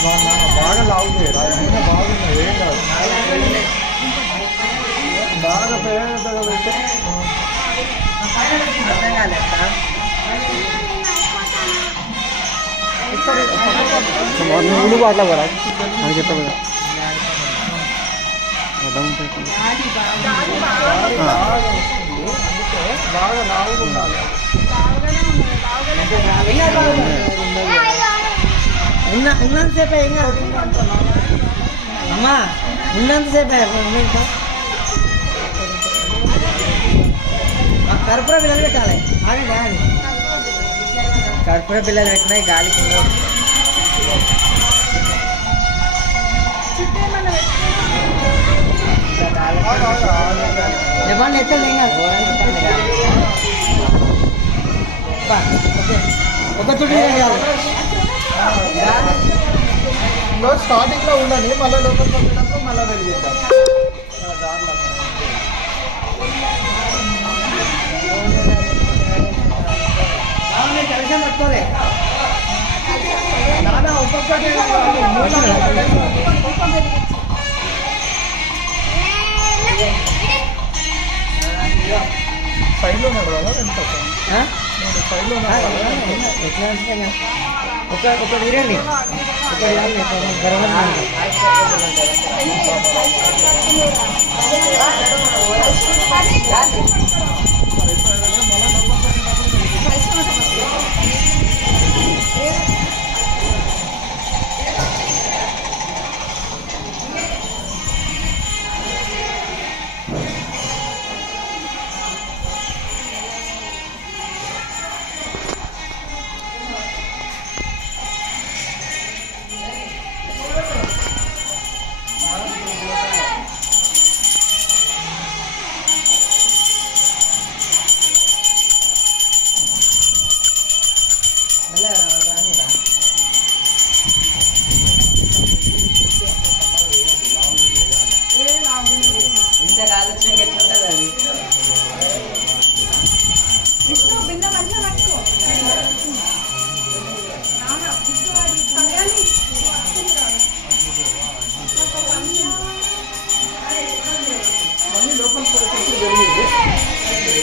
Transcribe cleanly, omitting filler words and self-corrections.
బాగా లాగుతాయి నూనె బాగున్నాయి ఏం కాదు బాగా పెద్దగా పెడితే నువ్వు అట్లా కూడా అని చెప్పావు కదా అర్థం ఉంటుంది బాగా లావుగా ఉండాలి ఉన్నంతసేపే ఏం కాదు అమ్మా ఉన్నంతసేపే కర్పూర బిల్లలు పెట్టాలి ఆగండి ఆగండి కర్పూర బిల్లలు పెట్టినాయి గాలికి ఇవ్వండి ఎత్తండి ఏం కాదు ఒక చుట్టూ స్టార్టింగ్ లో ఉండాలి మళ్ళీ లోపలికి వచ్చినప్పుడు మళ్ళీ వెలిగిద్దాం కలిసి పట్టుకోలే ఒక్కొక్కటి సైడ్లో నడవాలా సైడ్లో ఒక తీరండి ఒక